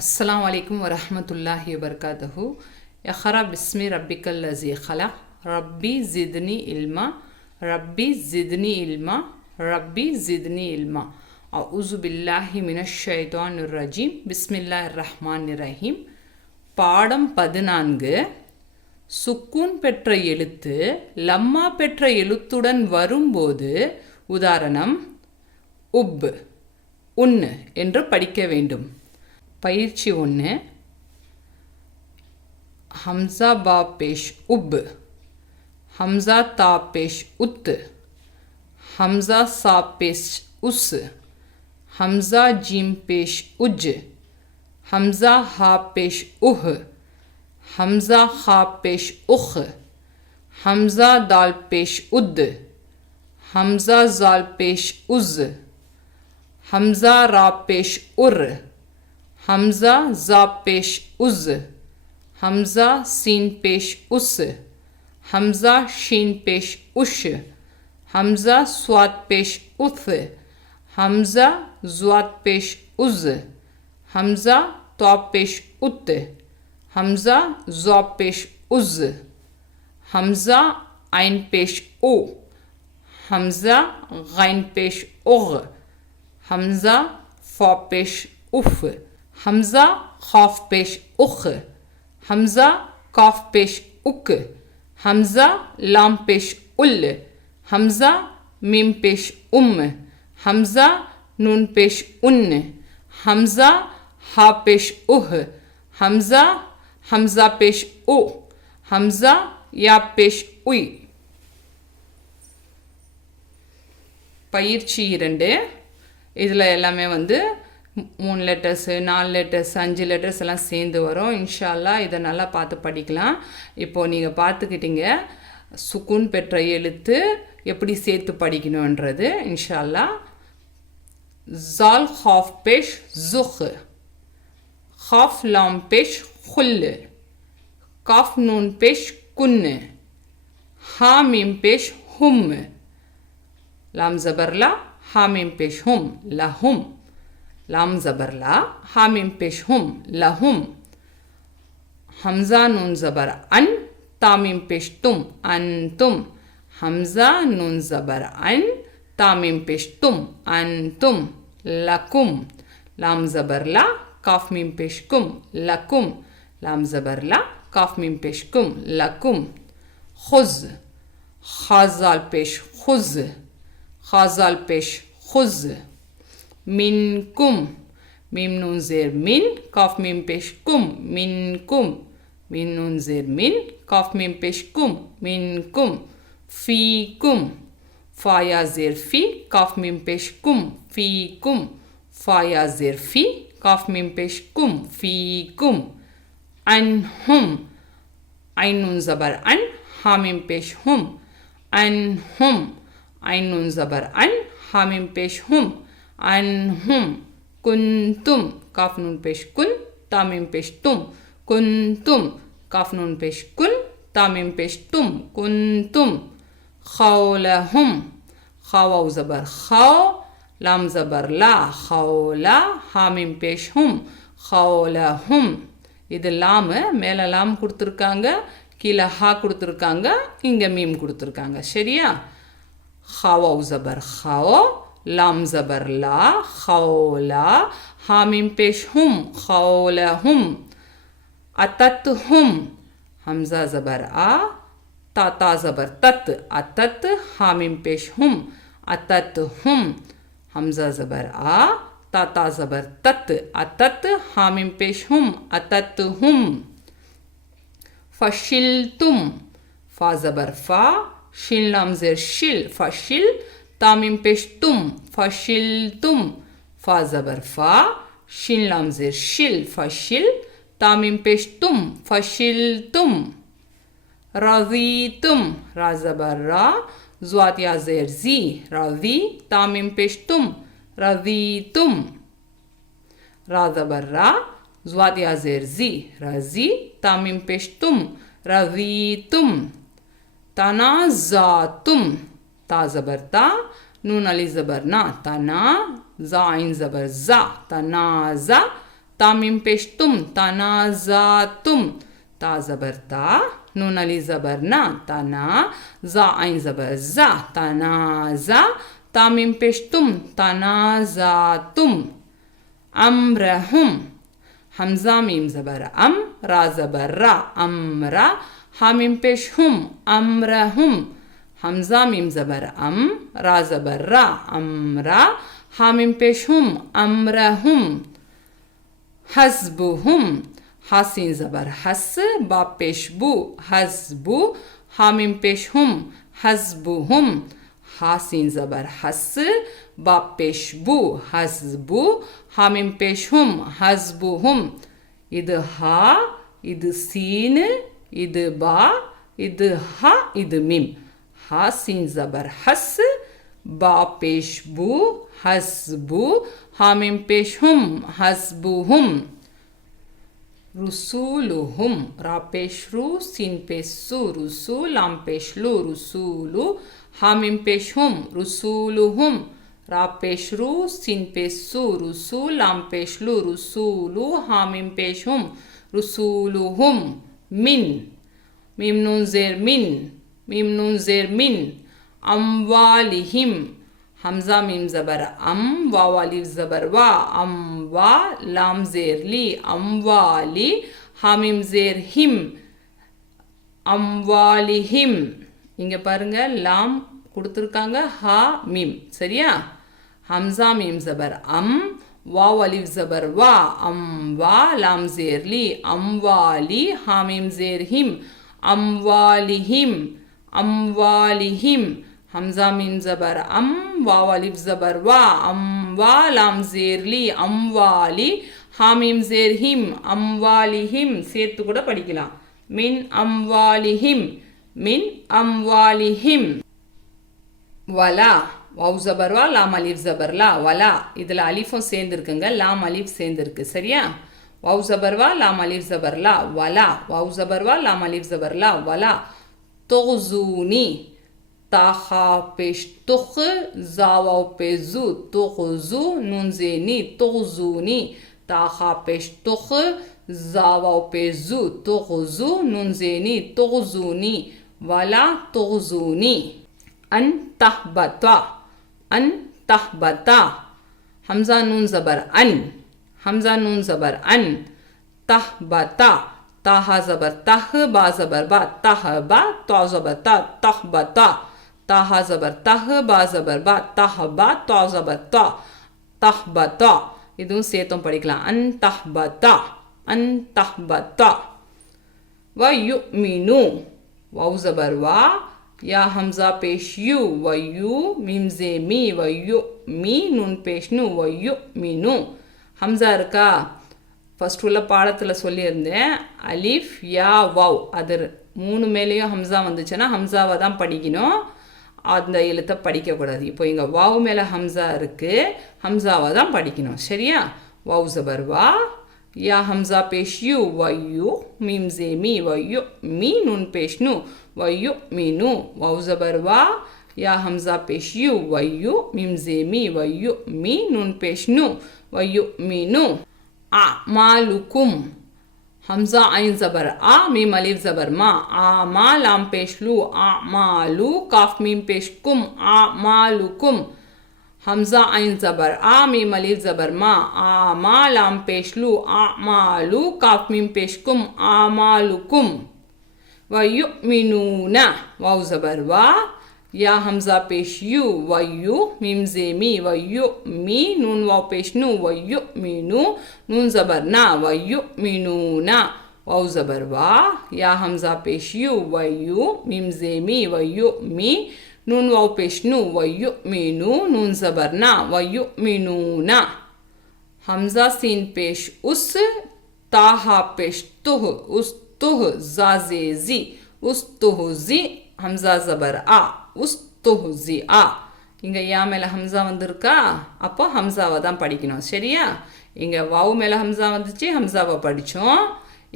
அஸ்ஸலாமு அலைக்கும் வரஹ்மத்துல்லாஹி வபரகாத்துஹு. இக்ரா பிஸ்மி ரப்பிக்கல் லஸீ ஹலக். ரப்பி ஜித்னி இல்மா, ரப்பி ஜித்னி இல்மா, ரப்பி ஜித்னி இல்மா. அஊஸு பில்லாஹி மினஷ் ஷைத்தானிர் ரஜீம். பிஸ்மில்லாஹிர் ரஹ்மானிர் ரஹீம். பாடம் 14. சுக்கூன் பெற்ற எழுத்து லம்மா பெற்ற எழுத்துடன் வரும்போது, உதாரணம் உப், உன்னு என்று படிக்க வேண்டும். பயிற்சி 1. ஹம்சா பா பேஷ் உப், ஹம்சா தா பேஷ் உத், ஹம்சா சா பேஷ் உஸ், ஹம்சா ஜீம் பேஷ் உஜ், ஹம்சா ஹா பேஷ் உஹ், ஹம்சா ஹா பேஷ் உஹ், ஹம்சா தால் பேஷ் உத், ஹம்சா ஜால் பேஷ் உஸ், ஹம்சா ரா பேஷ் உர், ஹம்சா ஜா பேஷ் உஸ், ஹம்சா சீன் பேஷ் உஸ், ஹம்சா ஷீன் பேஷ் உஷ், ஹம்சா ஸ்வாத் பேஷ் உத், ஹம்சா ஜுவாத் பேஷ் உஸ், ஹம்சா தா பேஷ் உத், ஹம்சா ஜா பேஷ் உஸ், ஹம்சா ஐன் பேஷ் ஓ, ஹம்சா கைன் பேஷ் ஒஹ், ஹம்சா ஃபா பேஷ் உஃப், ஹம்சா ஹாஃப் பேஷ் உஹ், ஹம்சா காஃப் பேஷ் உக், ஹம்சா லாம் பேஷ் உல், ஹம்சா மீம் பேஷ் ஹம்சா நூன் பேஷ் உன், ஹம்சா ஹா பேஷ் உஹ், ஹம்சா ஹம்சா பேஷ் உ, ஹம்சா யா பேஷ் உய். பயிற்சி 2. இதில் எல்லாமே 3 லெட்டர்ஸு, 4 லெட்டர்ஸ், 5 லெட்டர்ஸ் எல்லாம் சேர்ந்து வரும். இன்ஷா அல்லாஹ் இதை நல்லா பார்த்து படிக்கலாம். இப்போது நீங்கள் பார்த்துக்கிட்டீங்க சுக்கூன் பெற்ற எழுத்து எப்படி சேர்த்து படிக்கணுன்றது. இன்ஷா அல்லாஹ். ஜால் ஹாஃப் பேஷ் ஜுஹ், ஹாஃப் லாம் பேஷ் ஹுல், காஃப் நூன் பேஷ் குன், ஹா மீம் பேஷ் ஹும், லாம் ஜபர்லா ஹா மீம் பேஷ் ஹும் லஹும், லாம் ஜபர்லா ஹா மீம் பேஷ் ஹும் லஹும், ஹம்சா நூன் ஜபர் அன், தா மீம் பேஷ் தும் அன்தும், ஹம்சா நூன் ஜபர் அன், தா மீம் பேஷ் தும் அன்தும், லக்கும், லாம் ஜபர்லா காஃப் மீம் பேஷ் கும் லக்கும், லாம் ஜபர்லா காஃப் மீம் பேஷ் கும் லக்கும், ஹுஸ், ஹாசால் பேஷ் ஹுஸ், ஹாசால் பேஷ் ஹுஸ், மின்கும், மீம் நூன் ஜேர் மின், காஃப் மீம் பேஷ் கும் மின்கும், மீம் நூன் ஜேர் மின், காஃப் மீம் பேஷ் கும் மின்கும், ஃபீக்கும், ஃபாயா ஜேர் ஃபி, காஃப் மீம் பேஷ் கும் ஃபீக்கும், ஃபாயா ஜேர் ஃபி, காஃப் மீம் பேஷ் கும் ஃபீக்கும், அன்ஹும், ஐன் நூன் ஜபர் அன், ஹா மீம் பேஷ் ஹும், அன்ஹும், ஐன் நூன் ஜபர் அன், ஹா மீம் பேஷ் ஹும், அன்ஹும், குன்தும், காஃப் நூன் பேஷ் குன், தா மீம் பேஷ் தும், குன்தும், காஃப் நூன் பேஷ் குன், தா மீம் பேஷ் தும், குன்தும், ஹவுலஹும், ஹாவ் ஜபர் ஹாவ், லாம் ஜபர் லா, ஹவுலா, ஹா மீம் பேஷ் ஹும், ஹவுலஹும். இது லாமு, மேலே லாம் கொடுத்துருக்காங்க, கீழே ஹா கொடுத்துருக்காங்க, இங்கே மீம் கொடுத்துருக்காங்க. சரியா? ஹாவ் ஜபர் ஹாவ், லாம் ஜபர் லா, ஹவுலா, ஹா மீம் பேஷ் ஹும், ஹவுலஹும், அத்தத்ஹும், ஹம்சா ஜபர் ஆ, தா தா ஜபர் தத், அத்தத், ஹா மீம் பேஷ் ஹும், அத்தத்ஹும், ஹம்சா ஜபர் ஆ, தா தா ஜபர் தத், அத்தத், ஹா மீம் பேஷ் ஹும், அத்தத்ஹும், ஃபஷில்தும், ஃபா ஜபர் ஃபா, ஷின் லாம் ஜேர் ஷில், ஃபஷில், தா மீம் பேஷ் தும், ஃபஷில்தும், ஃபா ஜபர் ஃபா, ஷின் லாம் ஜேர் ஷில், ஃபஷில், தா மீம் பேஷ் தும், ஃபஷில்தும், ரஸீதும், ரா ஜபர் ரா, ज़्वात या ज़ेर ज़ी, रज़ी, ता मीम पेश तुम, रज़ीतुम, रा ज़बर रा, ज़्वात या ज़ेर ज़ी, रज़ी, ता मीम पेश तुम, रज़ीतुम, तनाज़ातुम, ता ज़बर ता, नून अली ज़बर ना, तना, ज़ा आइन ज़बर ज़ा, तनाज़ा, தாமிம் பெஷ்தும் தனாசாத்தும் தா ஜபர் தா நூன் அலி ஜபர் நா தனா ஜா ஐன் ஜபர் ஜா தனாசா தாமிம் பெஷ்தும் தனாசாத்தும் அம்ரஹும் ஹம்சா மீம் ஜபர் அம் ரா ஜபர் ரா அம்ரா ஹாமிம் பெஷ்ஹும் அம்ரஹும் ஹம்சா மீம் ஜபர் அம் ரா ஜபர் ரா அம்ரா ஹாமிம் பெஷ்ஹும் அம்ரஹும் ஹஸ்புஹும் ஹாசின் ஜபர் ஹஸ் பா பெஷ்பு ஹஸ்பு ஹாமிம் பெஷ்ஹும் ஹஸ்புஹும் ஹாசின் ஜபர் ஹஸ் பா பெஷ்பு ஹஸ்பு ஹாமிம் பெஷ்ஹும் ஹஸ்புஹும் இது ஹா இது சீனு இது பா இது ஹா இது மிம் ஹாசின் ஜபர் ஹஸ் பா பெஷ்பு ஹஸ்பு ஹாமிம் பெஷ்ஹும் ஹஸ்புஹும் ருசூலுஹும் ரா பெஷ்ரு சின் பெஸ்ஸு ருசூ லாம் பெஷ்லு ருசூலு ஹாமிம் பெஷ்ஹும் ருசூலுஹும் ரா பெஷ்ரு சின் பெஸ்ஸு ருசூ லாம் பெஷ்லு ருசூலு ஹாமிம் பெஷ்ஹும் ருசூலுஹும் மின் மீம் நூன் ஜேர் மின் மீம் நூன் ஜேர் மின் அம்வாலிஹிம் ஹம்சா மீம் ஜபர் அம் வாவ் அலிஃப் ஜபர் வா அம் வா லாம் ஜேர் லி அம்வாலி ஹாமிம் ஜேர் ஹிம் அம்வாலிஹிம் இங்கே பாருங்க லாம் கொடுத்துருக்காங்க ஹா மீம் சரியா ஹம்சா மீம் ஜபர் அம் வாவ் அலிஃப் ஜபர் வா அம் வா லாம் ஜேர் லி அம்வாலி ஹாமிம் ஜேர் ஹிம் அம்வாலிஹிம் அம்வாலிஹிம் ஹம்சா மீம் ஜபர் அம் வாவ் அலிஃப் ஜபர் வா அம் வா லாம் ஜேர் லி அம்வாலி ஹாமிம் ஜேர் ஹிம் அம்வாலிஹிம் சேர்த்து கூட படிக்கலாம் மின் அம்வாலிஹிம் மின் அம்வாலிஹிம் வலா வாவ் ஜபர் வா லாம் அலிஃப் ஜபர் லா வலா இதில் அலிஃபும் சேர்ந்துருக்குங்க லாம் அலிஃப் சேர்ந்துருக்கு சரியா வாவ் ஜபர் வா லாம் அலிஃப் ஜபர் லா வலா வாவ் ஜபர் வா லாம் அலிஃப் ஜபர் லா வலா துஹ்ஸூனி தாஹா பெஷ் துஹ் ஜாவாவ் பெஸு துஹ்ஸு நூன் ஜேனி துஹ்ஸூனி தாஹா பெஷ் துஹ் ஜாவாவ் பெஸு துஹ்ஸு நூன் ஜேனி துஹ்ஸூனி வலா துஹ்ஸூனி அன் தஹ்பதா அன் தஹ்பதா ஹம்சா நூன் ஜபர் அன் ஹம்சா நூன் ஜபர் அன் தஹ்பதா தாஹா ஜபர் தஹ் பா ஜபர் பா தஹ்பா தா ஜபர் தா தஹ்பதா தாஹா ஜபர் தஹ் பா ஜபர் பா தஹ்பா தா ஜபர் தா தஹ்பதா இதுவும் சேர்த்தும் படிக்கலாம் அன் தஹ்பதா வ யுமினு வாவ் ஜபர் வா யா ஹம்சா பேஷ் யூ வ யூ மீம் ஜே மீ வ யு மீ நூன் பேஷ் நு வ யுமினு ஹம்சா இருக்கா ஃபர்ஸ்ட் உள்ள பாடத்தில் சொல்லியிருந்தேன் அலிஃப் யா வாவ் அது மூணு மேலேயும் ஹம்சா வந்துச்சுன்னா ஹம்சாவை தான் படிக்கணும் அந்த எழுத்தை படிக்கக்கூடாது இப்போ இங்கே வாவ் மேலே ஹம்சா இருக்குது ஹம்சாவை தான் படிக்கணும் சரியா வாவ் ஜபர் வா யா ஹம்சா பேஷ் யூ வ யூ மீம் ஜே மீ வ யு மீ நூன் பேஷ் நு வ யுமினு வாவ் ஜபர் வா யா ஹம்சா பேஷ் யூ வ யூ மீம் ஜே மீ வ யு மீ நூன் பேஷ் நு வ யுமினு அமாலுக்கும் ஹம்சா ஐன் ஜபர் ஆ மீம் அலிஃப் ஜபர் மா ஆமா லாம் பேஷ்லு அமாலு காஃப் மீம் பேஷ்கும் அமாலுக்கும் ஹம்சா ஐன் ஜபர் ஆ மீம் அலிஃப் ஜபர் மா ஆமா லாம் பேஷ்லு அமாலு காஃப் மீம் பேஷ்கும் அமாலுக்கும் வ யுமினூன வாவ் ஜபர் வா या हमजा पेश यू व यू मीम जे मी व यु मी नून वाव पेश नु व यु मीनू नून जबर ना व यु मीनू ना वाव जबर वा या हमजा पेश यू व यू मीम जे मी व यु मी नून वाव पेश नु व यु मीनू नून जबर ना व यु मीनू ना हमजा सीन पेश उस ताहा पेश तुह उस तुह जाजे जी उस तुह जी हमजा जबर आ உஸ்துஹ்ஸி ஆ இங்கே யா மேலே ஹம்சா வந்திருக்கா அப்போ ஹம்சாவை தான் படிக்கணும் சரியா இங்கே வாவ் மேலே ஹம்சா வந்துச்சு ஹம்சாவை படித்தோம்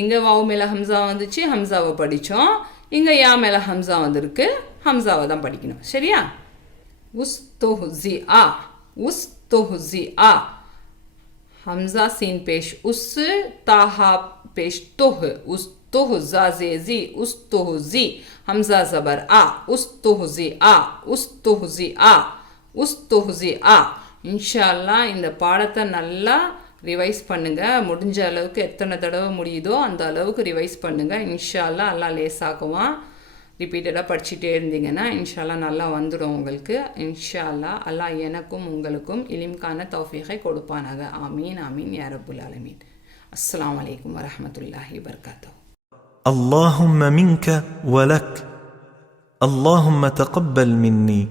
இங்கே வாவ் மேலே ஹம்சா வந்துச்சு ஹம்சாவை படித்தோம் இங்கே யா மேலே ஹம்சா வந்திருக்கு ஹம்சாவை தான் படிக்கணும் சரியா உஸ்துஹ்ஸி ஆ हमज़ा सीन पेश उस, ताहा पेश तुह, उस तुह जा ज़ी, उस तुह ज़ी, हमज़ा ज़बर आ, उस तुह ज़ी आ, उस तुह ज़ी आ, उस तुह ज़ी आ. இன்ஷா அல்லாஹ் இந்த பாடத்தை நல்லா ரிவைஸ் பண்ணுங்கள். முடிஞ்ச அளவுக்கு எத்தனை தடவை முடியுதோ அந்த அளவுக்கு ரிவைஸ் பண்ணுங்கள். இன்ஷா அல்லாஹ் அல்லாஹ் லேசாக்குவான். ரிப்பீட்டடாக படிச்சுட்டே இருந்தீங்கன்னா இன்ஷா அல்லாஹ் நல்லா வந்துடும் உங்களுக்கு. இன்ஷா அல்லாஹ் அல்லாஹ் எனக்கும் உங்களுக்கும் இலிம்கான தௌஃபீகை கொடுப்பானாக. ஆமீன் ஆமீன் யா ரப்புல் ஆலமீன். அஸ்ஸலாமு அலைக்கும் வரஹ்மத்துல்லாஹி வபரகாத்துஹு. اللهم منك ولك، اللهم تقبل مني.